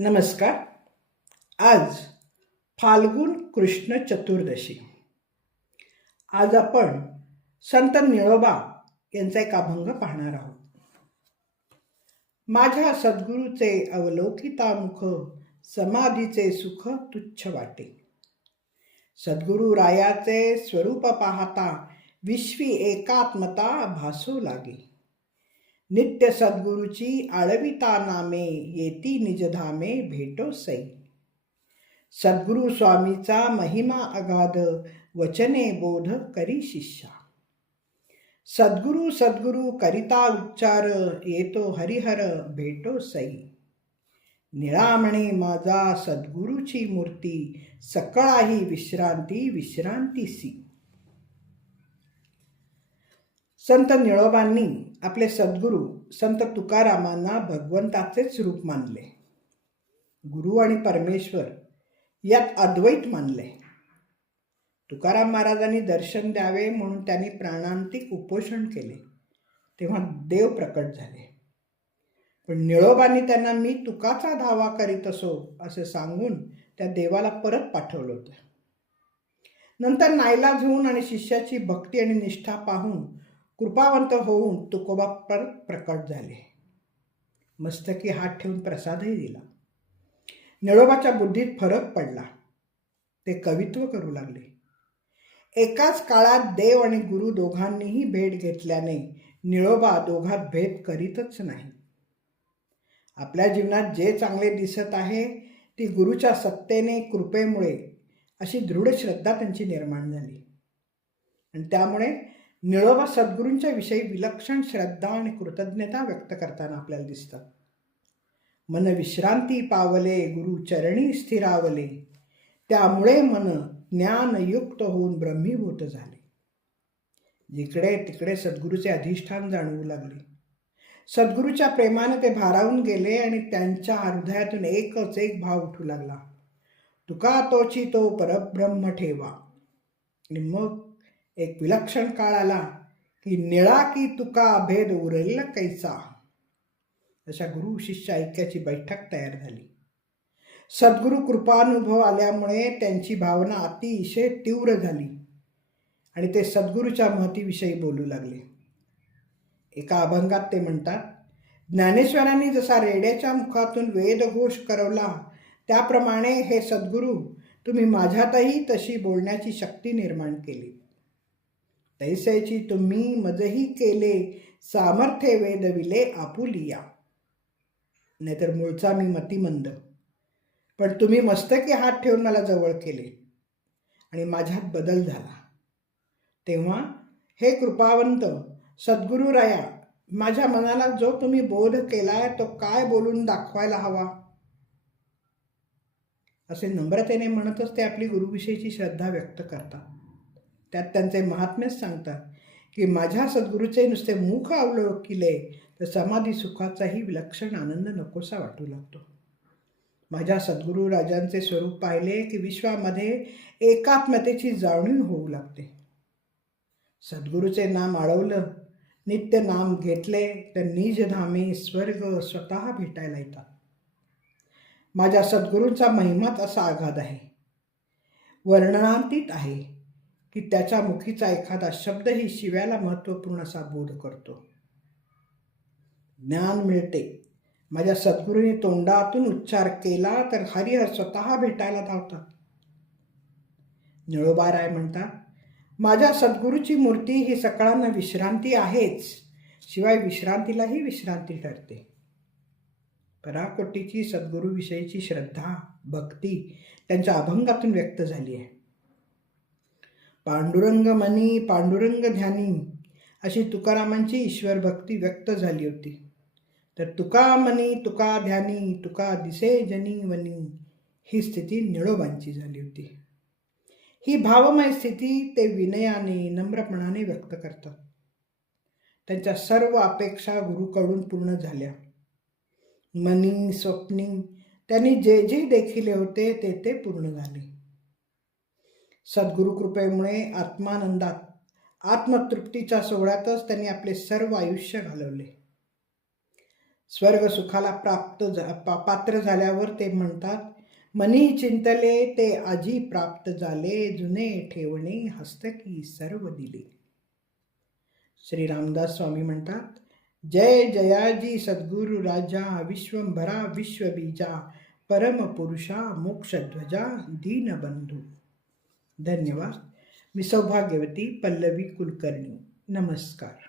नमस्कार. आज फाल्गुन कृष्ण चतुर्दशी. आज आपण संत निळोबा यांचा एक अभंग पाहणार आहोत. माझ्या सद्गुरूचे अवलोकितामुख समाधीचे सुख तुच्छ वाटे. सद्गुरू रायाचे स्वरूप पाहता विश्वी एकात्मता भासू लागे. नित्य सद्गुरूची आळविता नामे येती निजधामे भेटो सै सद्गुरु स्वामीचा महिमा अगाध वचने बोध करी शिष्या. सद्गुरु सद्गुरु करिता उच्चार येतो हरिहर भेटो सई. निळामणे माझा सद्गुरूची मूर्ती सकळाही विश्रांती विश्रांतीसी. संत निळोबांनी आपले सद्गुरू संत तुकारामांना भगवंताचेच रूप मानले. गुरु आणि परमेश्वर यात अद्वैत मानले. तुकाराम महाराजांनी दर्शन द्यावे म्हणून त्यांनी प्राणांतिक उपोषण केले. तेव्हा देव प्रकट झाले. पण निळोबांनी त्यांना मी तुकाचा धावा करीत असो असे सांगून त्या देवाला परत पाठवलं होतं. नंतर नाईलाज होऊन आणि शिष्याची भक्ती आणि निष्ठा पाहून कृपावंत होऊन तुकोबा परत प्रकट झाले. मस्तकी हात ठेवून प्रसादही दिला. निळोबाच्या बुद्धीत फरक पडला. ते कवित्व करू लागले. एकाच काळात देव आणि गुरु दोघांनीही भेट घेतल्याने निळोबा दोघात भेद करीतच नाही. आपल्या जीवनात जे चांगले दिसत आहे ती गुरुच्या सत्तेने कृपेमुळे अशी दृढ श्रद्धा त्यांची निर्माण झाली. आणि त्यामुळे निळोबा सद्गुरूंच्या विषयी विलक्षण श्रद्धा आणि कृतज्ञता व्यक्त करताना आपल्याला दिसतात मन विश्रांती पावले गुरु चरणी स्थिरावले. त्यामुळे मन ज्ञानयुक्त होऊन ब्रह्मीभूत झाले. जिकडे तिकडे सद्गुरूचे अधिष्ठान जाणवू लागले. सद्गुरूच्या प्रेमाने ते भारावून गेले आणि त्यांच्या हृदयातून एकच एक भाव उठू लागला. तुका तोची तो परब्रह्म ठेवा. आणि मग एक विलक्षण काळ आला की निळा की तुका भेद उरलेला कैसा? अशा गुरु शिष्य ऐक्याची बैठक तयार झाली. सद्गुरु कृपानुभव आल्यामुळे त्यांची भावना अतिशय तीव्र झाली आणि ते सद्गुरूच्या महतीविषयी बोलू लागले. एका अभंगात ते म्हणतात ज्ञानेश्वरांनी जसा रेड्याच्या मुखातून वेदघोष करवला त्याप्रमाणे हे सद्गुरू तुम्ही माझ्यातही तशी बोलण्याची शक्ती निर्माण केली तैसेची तुम्ही मजही केले सामर्थ्य वेदविले आपुलिया. नाहीतर मूळचा मी मतिमंद. पण तुम्ही मस्तकी हात ठेवून मला जवळ केले आणि माझ्यात बदल झाला. तेव्हा हे कृपावंत सद्गुरू राया माझ्या मनाला जो तुम्ही बोध केलाय तो काय बोलून दाखवायला हवा? असे नम्रतेने म्हणतच ते आपली गुरुविषयीची श्रद्धा व्यक्त करतात. त्यात त्यांचे महात्म्यच सांगतात की माझ्या सद्गुरूचे नुसते मुख अवलोकिले तर समाधी सुखाचाही विलक्षण आनंद नकोसा वाटू लागतो. माझ्या सद्गुरू राजांचे स्वरूप पाहिले की विश्वामध्ये एकात्मतेची जाणीव होऊ लागते. सद्गुरूचे नाम आळवलं नित्य नाम घेतले तर निजधामे स्वर्ग स्वतः भेटायला येतात. माझ्या सद्गुरूंचा महिमात असा आघात आहे. वर्णनांतीत आहे. की त्याच्या मुखीचा एखादा शब्दही शिव्याला महत्त्वपूर्ण असा बोध करतो. ज्ञान मिळते. माझ्या सद्गुरूंनी तोंडातून उच्चार केला तर हरिहर स्वतः भेटायला धावतात. निळोबाराय म्हणतात माझ्या सद्गुरूची मूर्ती ही सकाळांना विश्रांती आहेच शिवाय विश्रांतीलाही विश्रांती ठरते. पराकोटीची सद्गुरूविषयीची श्रद्धा भक्ती त्यांच्या अभंगातून व्यक्त झाली आहे. पांडुरंग मनी पांडुरंग ध्यानी अशी तुकारामांची ईश्वर भक्ती व्यक्त झाली होती. तर तुका मनी तुका ध्यानी तुका दिसे जनी वनी ही स्थिती निळोबांची झाली होती. ही भावमय स्थिती ते विनयाने नम्रपणाने व्यक्त करतात. त्यांच्या सर्व अपेक्षा गुरुकडून पूर्ण झाल्या. मनी स्वप्नी त्यांनी जे जे देखिले होते ते ते पूर्ण झाले. सद्गुरुकृपेमुळे आत्मानंदात आत्मतृप्तीच्या सोहळ्यातच त्यांनी आपले सर्व आयुष्य घालवले. स्वर्ग सुखाला प्राप्त झा- पा- पात्र झाल्यावर ते म्हणतात मनी चिंतले ते आजी प्राप्त झाले जुने ठेवणे हस्तकी सर्व दिले. श्री रामदास स्वामी म्हणतात जय जयाजी सद्गुरु राजा विश्वंभरा विश्वबीजा परमपुरुषा मोक्षध्वजा दीनबंधू. धन्यवाद. मी सौभाग्यवती पल्लवी कुलकर्णी. नमस्कार.